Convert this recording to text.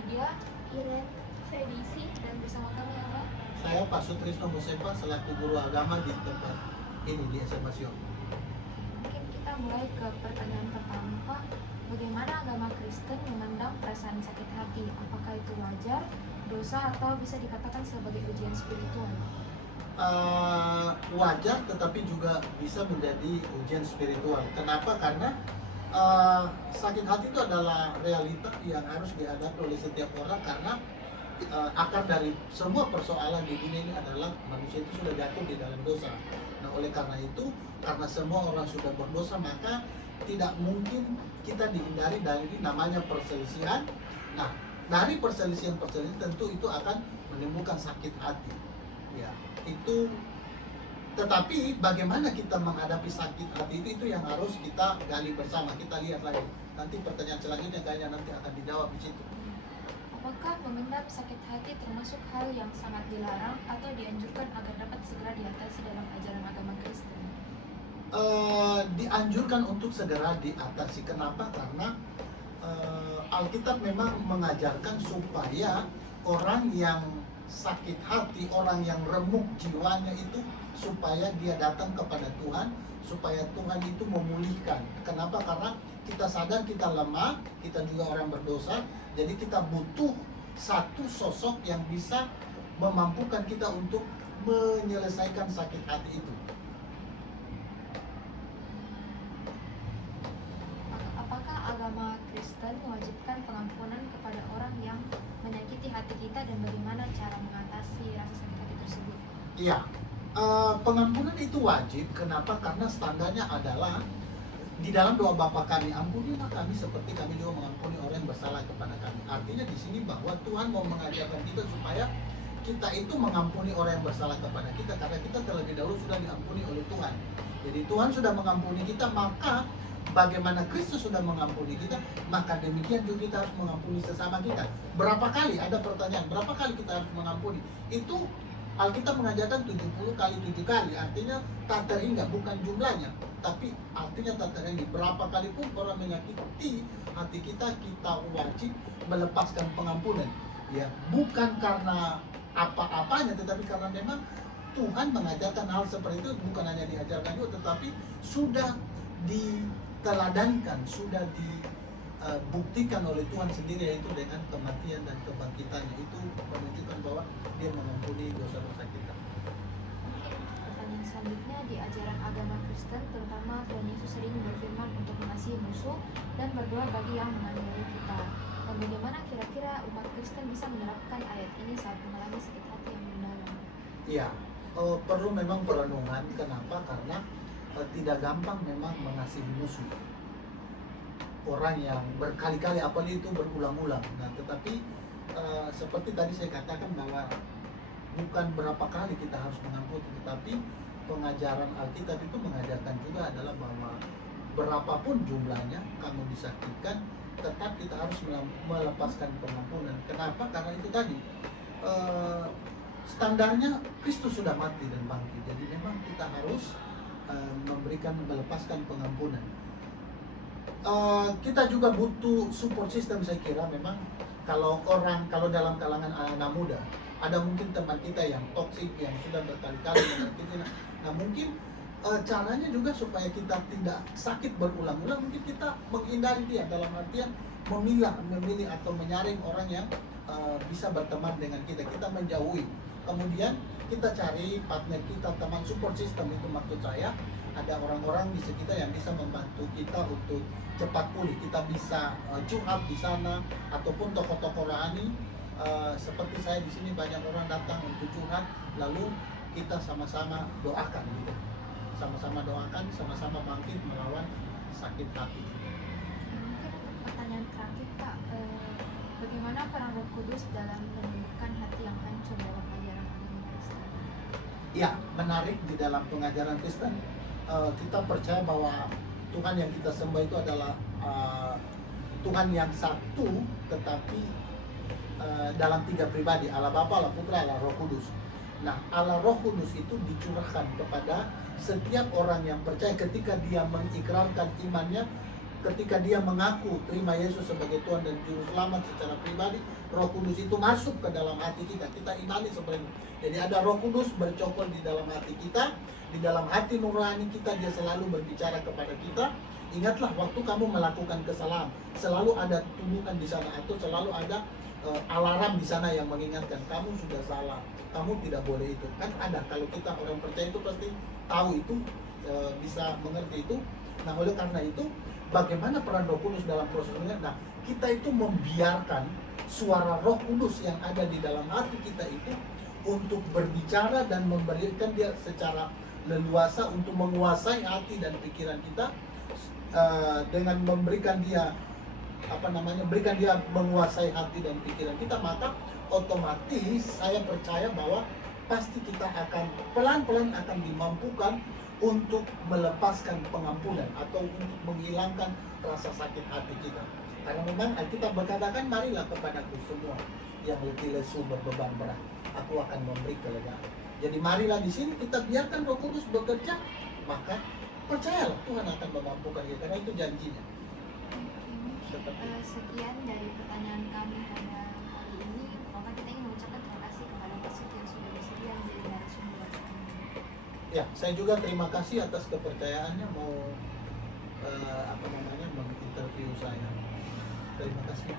Nadia, Iren. saya Desi, dan bersama kami adalah Saya Pak Sutrisno Musepa selaku guru agama di tempat ini di SMA Sion. mungkin kita mulai ke pertanyaan pertama, Pak. Bagaimana agama Kristen memandang perasaan sakit hati? Apakah itu wajar, dosa, atau bisa dikatakan sebagai ujian spiritual? Wajar tetapi juga bisa menjadi ujian spiritual. Kenapa? Karena sakit hati itu adalah realita yang harus dihadapi oleh setiap orang karena akar dari semua persoalan di dunia ini adalah manusia itu sudah jatuh di dalam dosa. Nah, oleh karena itu, karena semua orang sudah berdosa, maka tidak mungkin kita dihindari dari namanya perselisihan. Nah, dari perselisihan tentu itu akan menimbulkan sakit hati. Ya, itu. Tetapi bagaimana kita menghadapi sakit hati itu yang harus kita gali bersama. Kita lihat lagi. Nanti pertanyaan selanjutnya kayaknya nanti akan dijawab di situ. Apakah memendam sakit hati termasuk hal yang sangat dilarang atau dianjurkan agar dapat segera diatasi dalam ajaran agama Kristen? Dianjurkan untuk segera diatasi. Kenapa? Karena Alkitab memang mengajarkan supaya orang yang sakit hati, orang yang remuk jiwanya itu supaya dia datang kepada Tuhan, supaya Tuhan itu memulihkan. Kenapa? Karena kita sadar kita lemah, kita juga orang berdosa, jadi kita butuh satu sosok yang bisa memampukan kita untuk menyelesaikan sakit hati itu. Apakah agama Kristen mewajibkan pengampunan kepada orang yang menyakiti hati kita dan bagaimana cara mengatasi rasa sakit hati tersebut? Iya, pengampunan itu wajib. Kenapa? Karena standarnya adalah di dalam doa Bapa kami, ampunilah kami seperti kami juga mengampuni orang yang bersalah kepada kami. Artinya di sini bahwa Tuhan mau mengajarkan kita supaya kita itu mengampuni orang yang bersalah kepada kita karena kita terlebih dahulu sudah diampuni oleh Tuhan. Jadi Tuhan sudah mengampuni kita, maka bagaimana Kristus sudah mengampuni kita, maka demikian juga kita harus mengampuni sesama kita. Berapa kali? Ada pertanyaan, berapa kali kita harus mengampuni? Itu Alkitab mengajarkan 70 kali 7 kali, artinya tak terhingga, bukan jumlahnya, tapi artinya tak terhingga. Berapa kali pun orang menyakiti hati kita, kita wajib melepaskan pengampunan. Ya, bukan karena apa-apanya, tetapi karena memang Tuhan mengajarkan hal seperti itu, bukan hanya diajarkan juga, tetapi sudah diteladankan, sudah dibuktikan oleh Tuhan sendiri, yaitu dengan kematian dan kebangkitannya. Itu menunjukkan bahwa dia mengampuni dosa-dosa kita. Mungkin pertanyaan selanjutnya, di ajaran agama Kristen terutama Tuhan Yesus sering berfirman untuk mengasihi musuh dan berdoa bagi yang menganiaya kita. Dan bagaimana kira-kira umat Kristen bisa menerapkan ayat ini saat mengalami sakit hati yang mendalam? Iya, perlu memang perenungan. Kenapa? Karena tidak gampang memang mengasihi musuh. Orang yang berkali-kali, apalagi itu berulang-ulang. Nah, tetapi seperti tadi saya katakan bahwa bukan berapa kali kita harus mengampuni, tetapi pengajaran Alkitab itu mengajarkan juga adalah bahwa berapapun jumlahnya kamu disakitkan, tetap kita harus melepaskan pengampunan. Kenapa? Karena itu tadi standarnya Kristus sudah mati dan bangkit. Jadi memang kita harus melepaskan pengampunan. Kita juga butuh support system. Saya kira memang kalau dalam kalangan anak muda ada mungkin teman kita yang toksik, yang sudah berkali-kali menyakiti. Nah, mungkin caranya juga supaya kita tidak sakit berulang-ulang, mungkin kita menghindari dia, dalam artian memilih atau menyaring orang yang bisa berteman dengan kita menjauhi. Kemudian kita cari partner kita, teman support system. Itu maksud saya ada orang-orang di sekitar yang bisa membantu kita untuk cepat pulih. Kita bisa curhat di sana, ataupun tokoh-tokoh rohani seperti saya di sini, banyak orang datang untuk curhat, lalu kita sama-sama doakan gitu. Sama-sama doakan, sama-sama bangkit melawan sakit hati. Mungkin untuk pertanyaan terakhir, Pak, bagaimana peran Roh Kudus dalam menyembuhkan hati yang hancur dalam ajaran agama Kristen? Ya, menarik di dalam pengajaran Kristen. Kita percaya bahwa Tuhan yang kita sembah itu adalah Tuhan yang satu, tetapi dalam 3 pribadi, Allah Bapa, Allah Putra, Allah Roh Kudus. Nah, Allah Roh Kudus itu dicurahkan kepada setiap orang yang percaya ketika dia mengikrarkan imannya ketika dia mengaku terima Yesus sebagai Tuhan dan Juru Selamat secara pribadi, Roh Kudus itu masuk ke dalam hati kita. Kita imani seperti itu. Jadi ada Roh Kudus bercokol di dalam hati kita, di dalam hati nurani kita, dia selalu berbicara kepada kita. Ingatlah waktu kamu melakukan kesalahan, selalu ada tuduhan di sana atau selalu ada alarm di sana yang mengingatkan kamu sudah salah, kamu tidak boleh itu. Kan ada, kalau kita orang percaya itu pasti tahu itu, bisa mengerti itu. Nah, oleh karena itu bagaimana peran Roh Kudus dalam proses ini? Nah, kita itu membiarkan suara Roh Kudus yang ada di dalam hati kita itu untuk berbicara dan memberikan dia secara leluasa untuk menguasai hati dan pikiran kita, dengan memberikan dia berikan dia menguasai hati dan pikiran kita. Maka otomatis saya percaya bahwa pasti kita akan pelan-pelan akan dimampukan untuk melepaskan pengampunan atau untuk menghilangkan rasa sakit hati kita. Karena memang Alkitab berkatakan, marilah kepadaku semua yang letih lesu berbeban berat, aku akan memberi kelegaan. Jadi marilah di sini kita biarkan Roh Kudus bekerja, maka percayalah Tuhan akan memampukan kita, karena itu janjinya. Sekian dari pertanyaan kami pada hari ini. Maka kita ingin mengucapkan terima kasih kepada Pak Suti yang sudah bersedia menjadi narasumber kami. Ya, saya juga terima kasih atas kepercayaannya mau menginterview saya. Terima kasih.